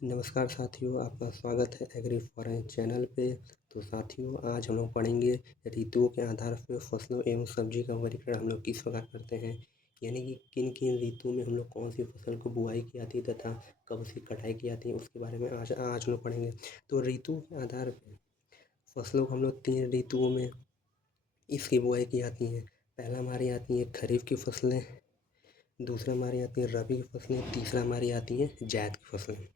नमस्कार साथियों, आपका स्वागत है एग्री फॉरेन चैनल पे। तो साथियों, आज हम लोग पढ़ेंगे ऋतुओं के आधार पर फसलों एवं सब्जी का वर्गीकरण हम लोग किस प्रकार करते हैं। यानी कि किन किन ऋतुओं में हम लोग कौन सी फसल को बुआई की जाती है तथा कब उसकी कटाई की जाती है, उसके बारे में आज हम लोग पढ़ेंगे। तो ऋतु के आधार पर फसलों को हम लोग 3 ऋतुओं में इसकी बुआई की जाती है। पहला हमारी आती है खरीफ की फसलें, दूसरा हमारी आती है रबी की फसलें, तीसरा हमारी आती है जायद की फसलें।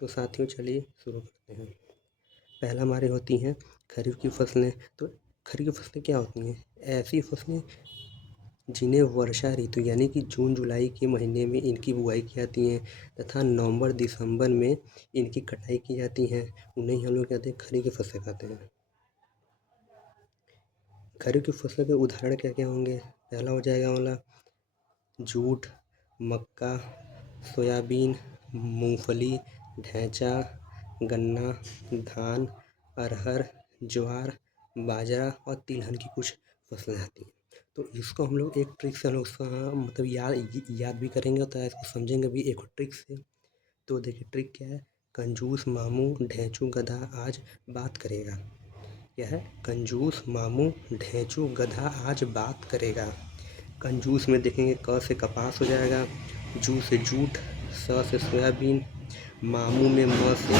तो साथियों, चलिए शुरू करते हैं। पहला हमारी होती हैं खरीफ की फसलें। तो खरीफ की फसलें क्या होती हैं? ऐसी फसलें जिन्हें वर्षा ऋतु यानी कि जून जुलाई के महीने में इनकी बुआई की जाती है तथा नवंबर दिसंबर में इनकी कटाई की जाती है, उन्हें हम लोग कहते हैं खरीफ की फसलें कहते हैं। खरीफ की फसलों के उदाहरण क्या क्या होंगे? पहला हो जाएगा वाला जूट, मक्का, सोयाबीन, मूंगफली, ढैंचा, गन्ना, धान, अरहर, ज्वार, बाजरा और तिलहन की कुछ फसलें आती हैं। तो इसको हम लोग एक ट्रिक से हम लोग उसका मतलब याद भी करेंगे और इसको समझेंगे भी एक ट्रिक से। तो देखिए ट्रिक क्या है। कंजूस मामू ढैंचू गधा आज बात करेगा। क्या है? कंजूस मामू ढैंचू गधा आज बात करेगा। कंजूस में देखेंगे क से कपास हो जाएगा, जू से जूट, स से सोयाबीन, मामू में म से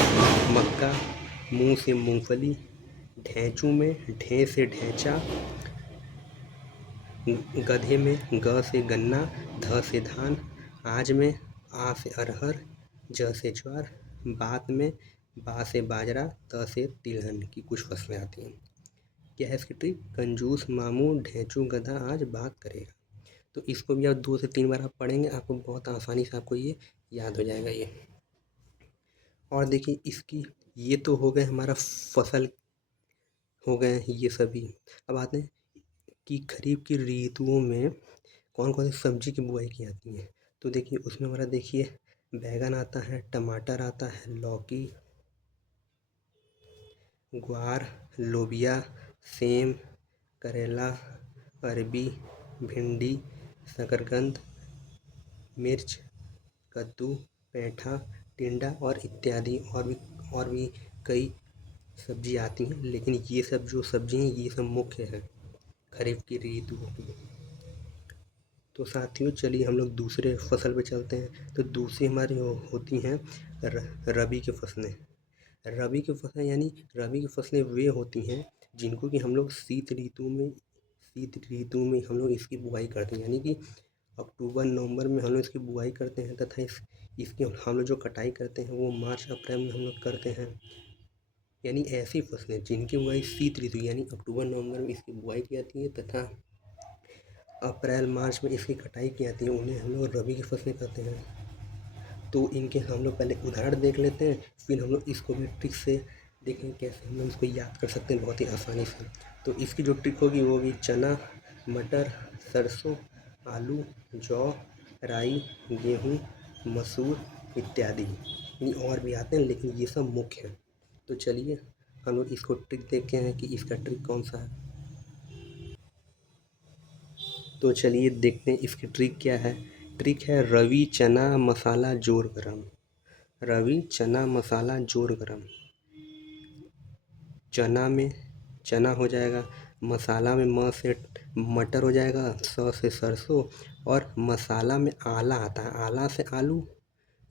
मक्का, मू से मूंगफली, ढैंचू में ढे से ढैंचा, गधे में ग से गन्ना, ध से धान, आज में आ से अरहर, ज से ज्वार, बात में बा से बाजरा, त से तिलहन की कुछ फसलें आती हैं। क्या है इसकी ट्रिक? कंजूस मामू ढैंचू गधा आज बात करेगा। तो इसको भी आप 2 से 3 बार आप पढ़ेंगे, आपको बहुत आसानी से आपको ये याद हो जाएगा ये। और देखिए इसकी ये तो हो गए हमारा फसल हो गए ये सभी। अब आते हैं कि खरीफ की ऋतुओं में कौन कौन सी सब्जी की बुआई की जाती है। तो देखिए उसमें हमारा देखिए बैगन आता है, टमाटर आता है, लौकी, ग्वार, लोबिया, सेम, करेला, अरबी, भिंडी, शकरकंद, मिर्च, कद्दू, पेठा, टिंडा और इत्यादि और भी कई सब्जी आती हैं, लेकिन ये सब जो सब्जी हैं ये सब मुख्य हैं खरीफ की ऋतुओं की। तो साथियों, चलिए हम लोग दूसरे फसल पे चलते हैं। तो दूसरी हमारी होती हैं रबी की फसलें। रबी की फसलें यानी रबी की फसलें वे होती हैं जिनको कि हम लोग शीत ऋतु में हम लोग इसकी बुआई करते हैं। यानी कि अक्टूबर नवंबर में हम लोग इसकी बुआई करते हैं तथा इसकी हम लोग जो कटाई करते हैं वो मार्च अप्रैल में हम लोग करते हैं। यानी ऐसी फसलें जिनकी बुआई शीत ऋतु यानी अक्टूबर नवंबर में इसकी बुआई की जाती है तथा अप्रैल मार्च में इसकी कटाई की जाती है, उन्हें हम लोग रबी की फसलें कहते हैं। तो इनके हम लोग पहले उदाहरण देख लेते हैं, फिर हम लोग इसको भी ट्रिक से देखें कैसे हम लोग इसको याद कर सकते हैं बहुत ही आसानी से। तो इसकी जो ट्रिक होगी वो होगी चना, मटर, सरसों, आलू, जौ, राई, गेहूँ, मसूर इत्यादि। यानी और भी आते हैं लेकिन ये सब मुख्य हैं। तो चलिए हम लोग इसको ट्रिक देखते हैं कि इसका ट्रिक कौन सा है। तो चलिए देखते हैं इसकी ट्रिक क्या है। ट्रिक है रवि चना मसाला जोर गरम। रवि चना मसाला जोर गरम। चना में चना हो जाएगा, मसाला में म से मटर हो जाएगा, स से सरसों और मसाला में आला आता है, आला से आलू,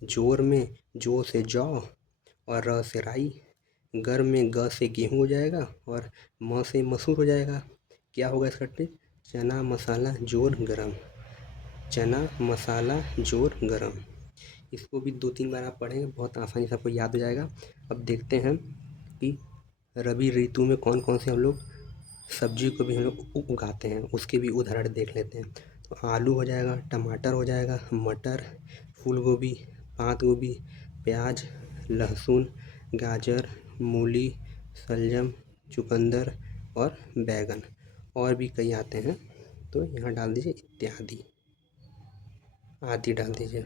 जोर में जो से जौ और र से राई, गर्म में ग से गेहूँ हो जाएगा और म से मसूर हो जाएगा। क्या होगा इसका ट्रिक? चना मसाला जोर गरम। चना मसाला जोर गरम। इसको भी 2-3 बार आप पढ़ेंगे, बहुत आसानी से आपको याद हो जाएगा। अब देखते हैं कि रबी ऋतु में कौन कौन से हम लोग सब्जी को भी हम लोग उगाते हैं, उसके भी उदाहरण देख लेते हैं। तो आलू हो जाएगा, टमाटर हो जाएगा, मटर, फूल गोभी, पात गोभी, प्याज, लहसुन, गाजर, मूली, शलजम, चुकंदर और बैगन और भी कई आते हैं। तो यहाँ डाल दीजिए इत्यादि, आदि डाल दीजिए।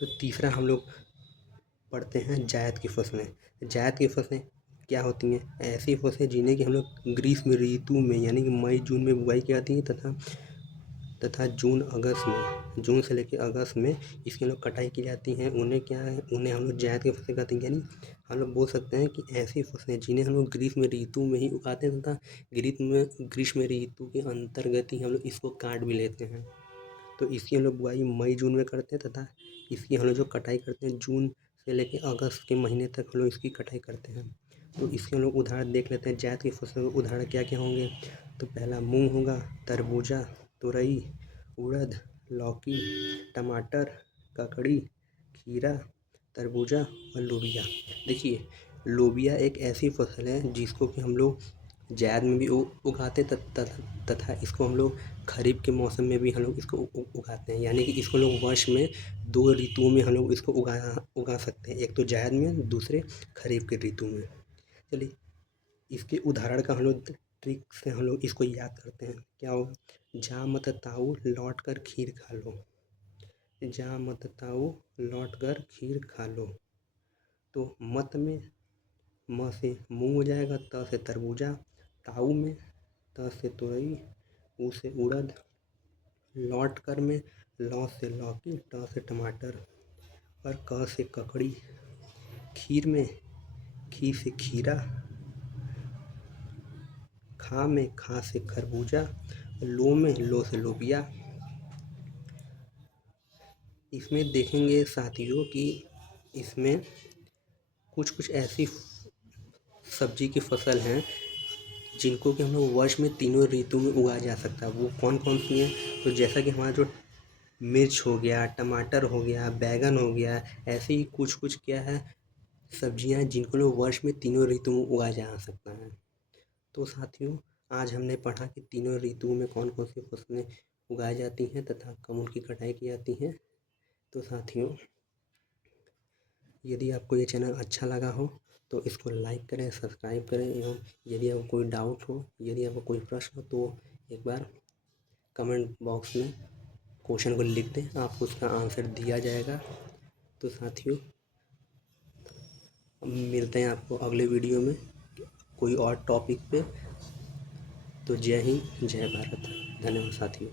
तो तीसरा हम लोग पढ़ते हैं जायद की फसलें। जायद की फसलें क्या होती हैं? ऐसी फसलें जिन्हें कि हम लोग ग्रीष्म ऋतु में यानी कि मई जून में बुआई की जाती है तथा तथा जून से लेकर अगस्त में इसकी हम लोग कटाई की जाती है। उन्हें क्या है, उन्हें हम लोग जायद की फसलें कहते हैं। यानी हम लोग बोल सकते हैं कि ऐसी फसलें जिन्हें हम लोग ग्रीष्म ऋतु में ही उगाते हैं तथा ग्रीष्म ऋतु के अंतर्गत ही हम लोग इसको काट भी लेते हैं। तो इसकी हम लोग बुआई मई जून में करते हैं तथा इसकी हम लोग जो कटाई करते हैं जून से लेकर अगस्त के महीने तक हम लोग इसकी कटाई करते हैं। तो इसके हम लोग उदाहरण देख लेते हैं। जायद की फसलों के उदाहरण क्या क्या होंगे। तो पहला मूंग होगा, तरबूजा, तुरई, उड़द, लौकी, टमाटर, ककड़ी, खीरा, तरबूजा और लोबिया। देखिए, लोबिया एक ऐसी फसल है जिसको कि हम लोग जायद में भी उगाते तथा इसको हम लोग खरीफ के मौसम में भी हम लोग इसको उगाते हैं। यानी कि इसको लोग वर्ष में 2 ऋतुओं में हम लोग इसको उगा सकते हैं। एक तो जायद में, दूसरे खरीफ के ऋतु में। चलिए, इसके उदाहरण का हम लोग ट्रिक से हम लोग इसको याद करते हैं। क्या होगा, जा मत ताऊ लौट कर खीर खा लो। जा मत ताऊ लौट कर खीर खा लो। तो मत में म से मूंग हो जाएगा, त से तरबूजा, ताऊ में त से तुरई, उ से उड़द, लौट कर में लौ से लौकी, ट से टमाटर और क से ककड़ी, खीर में खी से खीरा, खा में खा से खरबूजा, लो में लो से लोबिया। इसमें देखेंगे साथियों कि इसमें कुछ ऐसी सब्जी की फसल हैं जिनको कि हम लोग वर्ष में तीनों ऋतु में उगाया जा सकता है। वो कौन कौन सी हैं, तो जैसा कि हमारा जो मिर्च हो गया, टमाटर हो गया, बैगन हो गया, ऐसे ही कुछ क्या है सब्जियां जिनको लोग वर्ष में तीनों ऋतु में उगाया जा सकता है। तो साथियों, आज हमने पढ़ा कि तीनों ऋतुओं में कौन कौन सी फसलें उगाई जाती हैं तथा कब उनकी कटाई की जाती है। तो साथियों, यदि आपको ये चैनल अच्छा लगा हो तो इसको लाइक करें, सब्सक्राइब करें एवं यदि आपको कोई डाउट हो, यदि आपको कोई प्रश्न हो तो एक बार कमेंट बॉक्स में क्वेश्चन को लिख दें, आपको उसका आंसर दिया जाएगा। तो साथियों, मिलते हैं आपको अगले वीडियो में कोई और टॉपिक पे। तो जय हिंद, जय भारत, धन्यवाद साथियों।